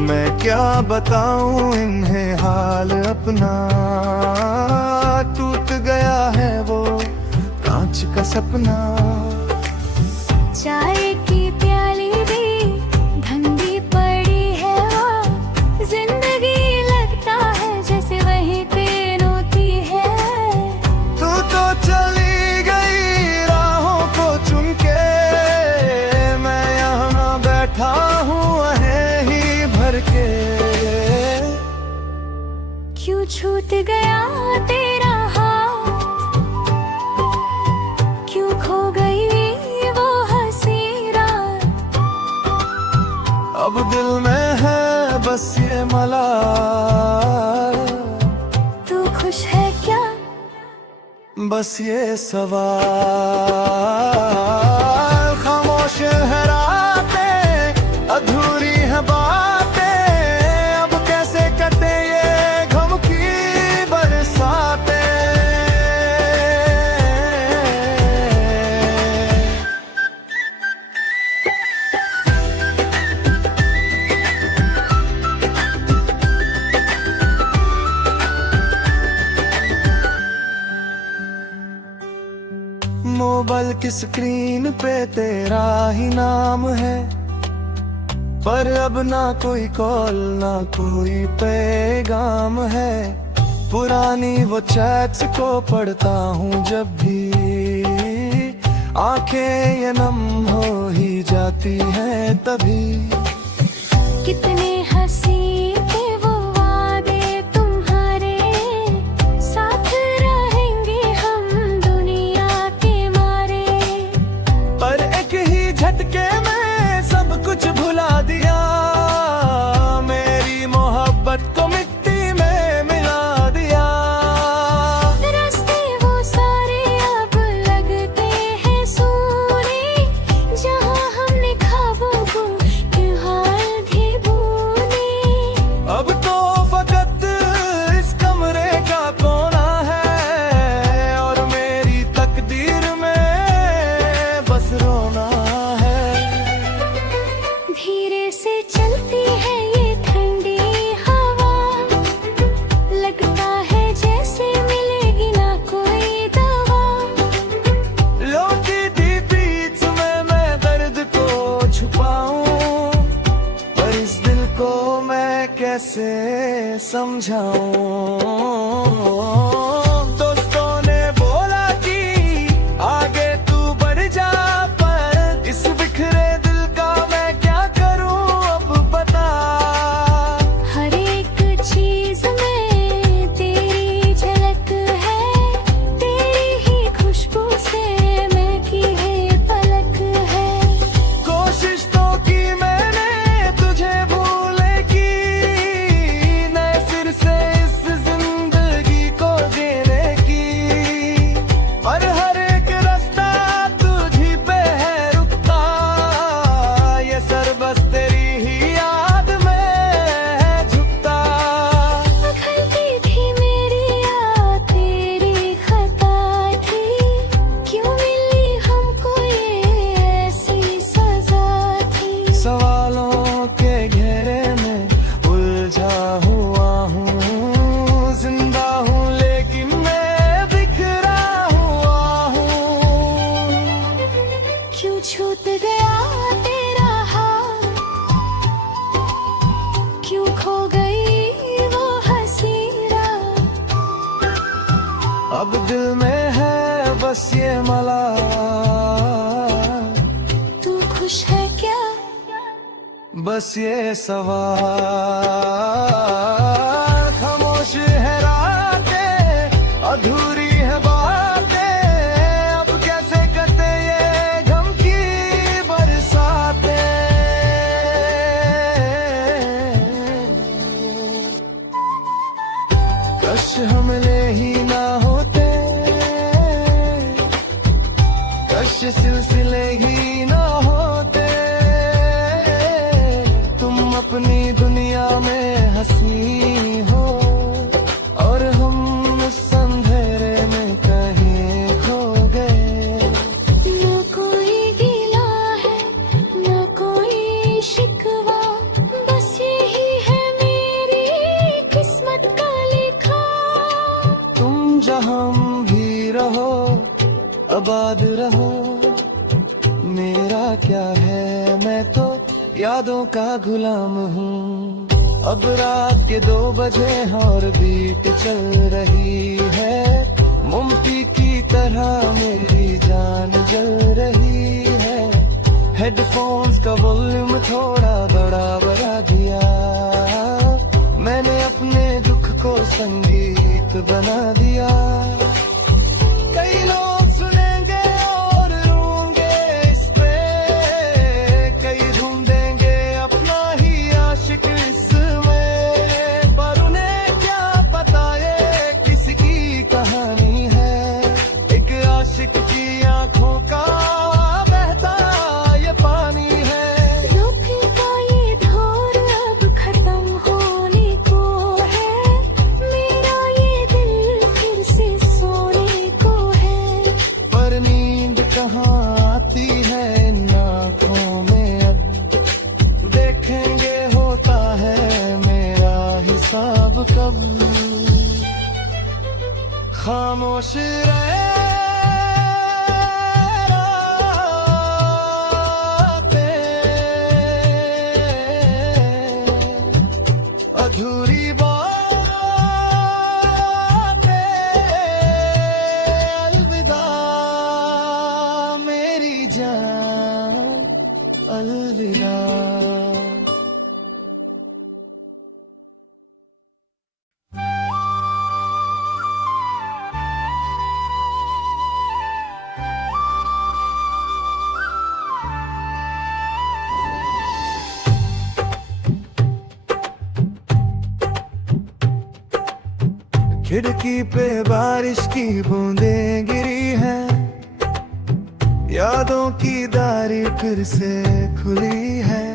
मैं क्या बताऊं इन्हें हाल अपना, टूट गया है वो कांच का सपना। चाय की प्याली भी ठंडी पड़ी है वो जिंदगी लगता है जैसे वहीं पे रोती है। तू तो चली गई राहों को चुन के, मैं यहाँ बैठा हूँ है ही भर के। क्यों छूट गया तेरा हाथ, क्यों खो गई वो हंसी रात। अब दिल में है बस ये मलाल, तू खुश है क्या बस ये सवाल। खामोश है रातें, अधूरी है बातें, अब कैसे कटे ये गम की बरसातें। मोबाइल की स्क्रीन पे तेरा ही नाम है, पर अब ना कोई कॉल ना कोई पैगाम है। पुरानी वो चैट्स को पढ़ता हूँ जब भी, आंखें ये नम हो ही जाती हैं तभी। कितने हंसी थे वो वादे तुम्हारे, साथ रहेंगे हम दुनिया के मारे। पर एक ही झटके में सब कुछ भुला दिया, मेरी मोहब्बत को मिट्टी में मिला दिया। रास्ते वो सारे अब लगते हैं सूने, जहाँ हमने ख्वाबों को हाल भी बुने। अब तो फकत इस कमरे का कोना है, और मेरी तकदीर में बस रोना है। धीरे से चलती है ये ठंडी हवा, लगता है जैसे मिलेगी ना कोई दवा। लोटी थी बीच में मैं दर्द को छुपाऊं, पर इस दिल को मैं कैसे समझाऊं। दोस्तों ने बोला कि आगे तू बढ़ जा, पर इस बिखरे दिल का मैं क्या करूं अब बता। हर एक चीज में तेरी झलक है, तेरी ही खुशबू से महकी है पलक है। कोशिश तो की मैंने तुझे भूलने की, नए सिर से इस जिंदगी को जीने की, पर हर एक रास्ता तुझी पे है रुकता। ये सर बस तेरी ही याद में है झुकता। गलती थी मेरी या तेरी खता थी, क्यों मिली हमको ये ऐसी सजा थी। सवालों के घेरे में उलझा हुआ हूँ, जिंदा हूँ लेकिन मैं बिखरा हुआ हूँ। क्यों छूट गया तेरा हाथ, क्यों खो गई वो हंसी रात। अब दिल में है बस ये मलाल, तू खुश है क्या बस ये सवाल। खामोश है रातें, अधूरी है बातें, अब कैसे कटे ये गम की बरसातें। कश हमले ही ना होते, कश सिलसिले ही ना होते। तुम अपनी दुनिया में हंसी हो, और हम उस अंधेरे में कहीं खो गए। न कोई गिला है न कोई शिकवा, बस यही है मेरी किस्मत का लिखा। तुम जहाँ भी रहो आबाद रहो, मेरा क्या है, मैं तो यादों का गुलाम हूँ। अब रात के 2 बजे और बीट चल रही है, मोमबत्ती की तरह मेरी जान जल रही है। हेडफोन्स का वॉल्यूम थोड़ा बढ़ा दिया, मैंने अपने दुख को संगीत बना दिया। कई लोग सुनेंगे और रोंगे इस पे, कई ढूंढेंगे अपना ही आशिक इसमें, पर उन्हें क्या पता ये किसकी कहानी है, एक आशिक की आंखों का बहता ये पानी है। रुक का ये दौर अब खत्म होने को है, मेरा ये दिल फिर से सोने को है। पर नींद कहाँ आती है इन आँखों में, अब देखेंगे होता है मेरा हिसाब कब। खामोश रहे अधूरी बातें, अलविदा मेरी जान, अलविदा। खिड़की पे बारिश की बूंदें गिरी हैं, यादों की दारी फिर से खुली है।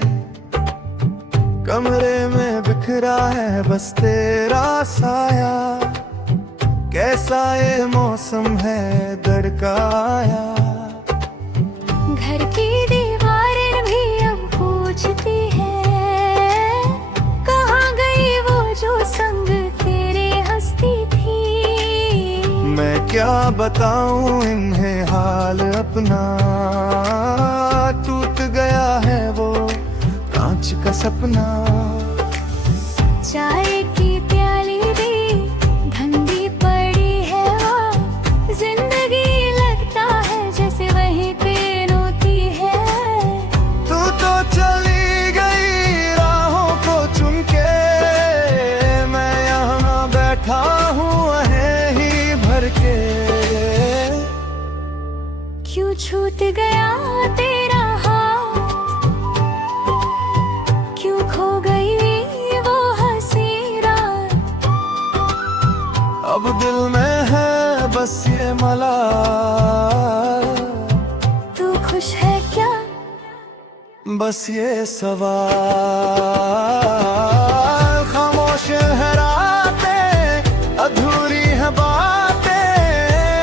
कमरे में बिखरा है बस तेरा साया, कैसा ये मौसम है दड़काया। घर की दीवारें भी अब पूछती है, कहाँ गई वो जो संग तेरे हंसती थी। मैं क्या बताऊं इन्हें हाल अपना, टूट गया है वो कांच का सपना। चाय की प्याली भी धंधी पड़ी है वहाँ, जिंदगी लगता है जैसे वहीं पे रोती है। तू तो चली गई राहों को चुन के, मैं यहाँ बैठा हूँ आहें ही भर के। क्यों छूट गया तेरा हाथ, क्यों खो गई वो हंसी रात। अब दिल में है बस ये मलाल, तू खुश है क्या, बस ये सवाल। खामोश है रातें, अधूरी है बातें,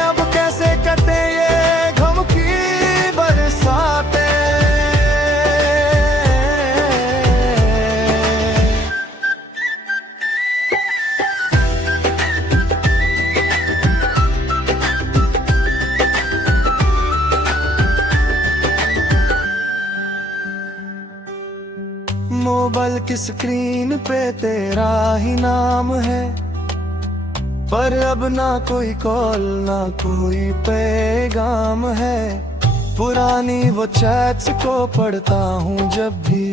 अब कैसे कटे ये गम की बरसातें। मोबाइल की स्क्रीन पे तेरा ही नाम है, पर अब ना कोई कॉल ना कोई पैगाम है। पुरानी वो चैट्स को पढ़ता हूँ जब भी,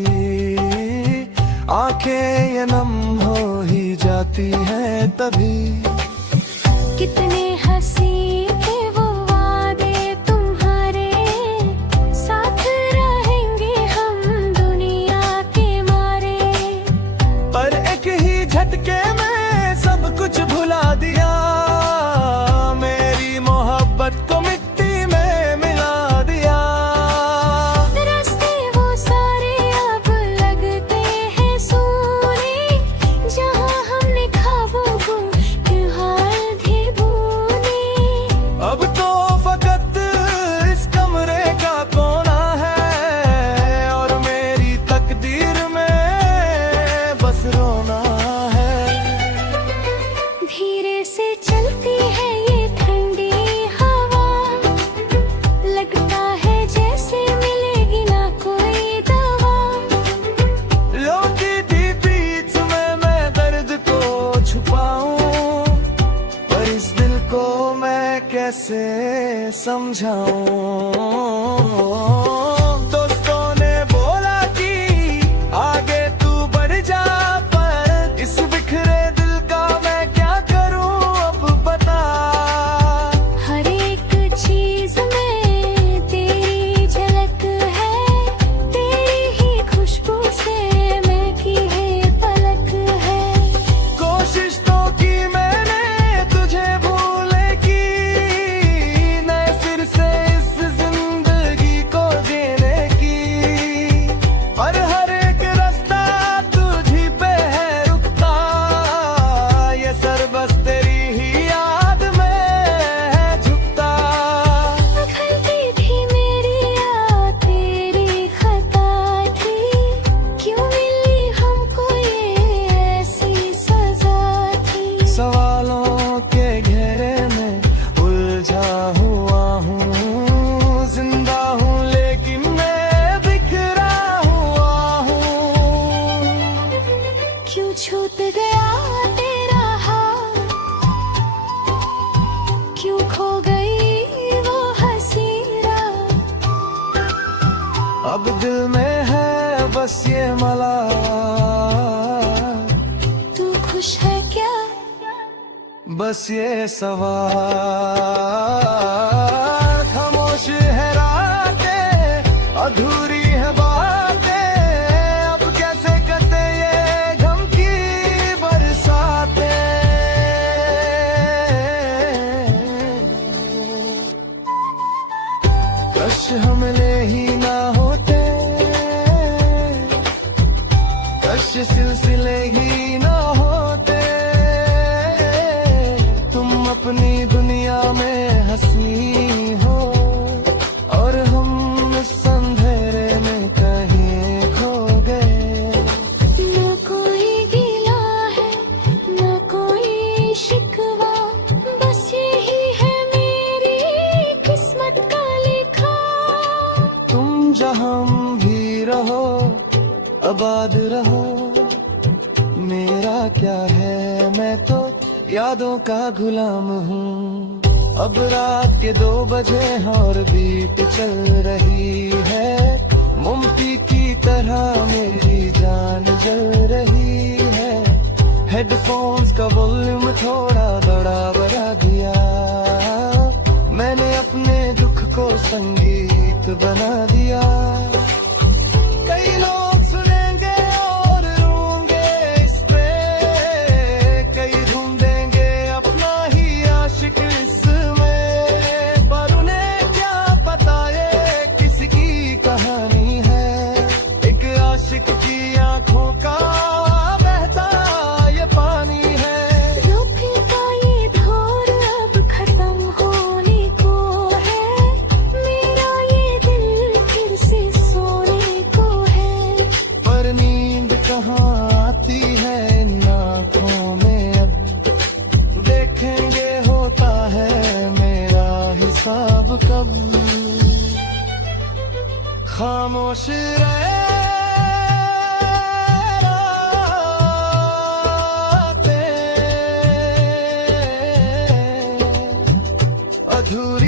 आंखें ये नम हो ही जाती हैं तभी। कितने हंसी थे वो वादे तुम्हारे, साथ रहेंगे हम दुनिया के मारे। पर एक ही झटके में सब कुछ भुला दिया, मेरी मोहब्बत को मिट्टी में मिला दिया। रास्ते वो सारे अब लगते हैं सोने, जहाँ हमने ख्वाबों को त्योहार भी भूले। अब तो फकत इस कमरे का कोना है, और मेरी तकदीर में बस रोना है। धीरे से चलती है ये ठंडी हवा, कैसे समझाऊं। दोस्तों ने बोला कि आगे तू बढ़ जा, पर इस बिखरे दिल का मैं क्या करूं अब बता। हर एक चीज में तेरी झलक है, तेरी ही खुशबू से महकी है पलक है। कोशिश तो की मैंने तुझे भूलने की, नए सिर से इस जिंदगी को जीने की, और हर एक रास्ता तुझी पे है रुकता। ये सर बस तेरी ही याद में है झुकता। गलती थी मेरी या तेरी खता थी, क्यों मिली हमको ये ऐसी सजा थी। सवालों के घेरे में उलझा हुआ हूँ, जिंदा हूँ लेकिन मैं बिखरा हुआ हूँ। क्यों छूट गया तेरा हाथ, क्यों खो गई वो हंसी रात। अब दिल में है बस ये मलाल, तू खुश है क्या? बस ये सवाल। खामोश है रातें, अधूरी है बातें, अब कैसे कटे ये गम की बरसातें। कश हमले ही ना होते, कश सिलसिले ही ना होते। तुम अपनी दुनिया में हंसी हो, और हम इस अंधेरे में कहीं खो गए। न कोई गिला है न कोई शिकवा, बस यही है मेरी किस्मत का लिखा। तुम जहां भी रहो आबाद रहो, मेरा क्या है मैं तो यादों का गुलाम हूँ। अब रात के 2 बजे हैं और बीट चल रही है, मोमबत्ती की तरह मेरी जान जल रही है। हेडफोन्स का वॉल्यूम थोड़ा बड़ा बढ़ा दिया, मैंने अपने दुख को संगीत बना दिया। कई लोग सुनेंगे और रोंगे इस पे, कई ढूंढेंगे अपना ही आशिक इसमें, पर उन्हें क्या पता ये किसकी कहानी है। एक आशिक की आंखों का बहता ये पानी है। रुक का ये दौर अब खत्म होने को है, मेरा ये दिल फिर से सोने को है। पर नींद कहाँ आती है इन आँखों में अब, देखेंगे होता है मेरा हिसाब कब। खामोश रहे रातें, अधूरी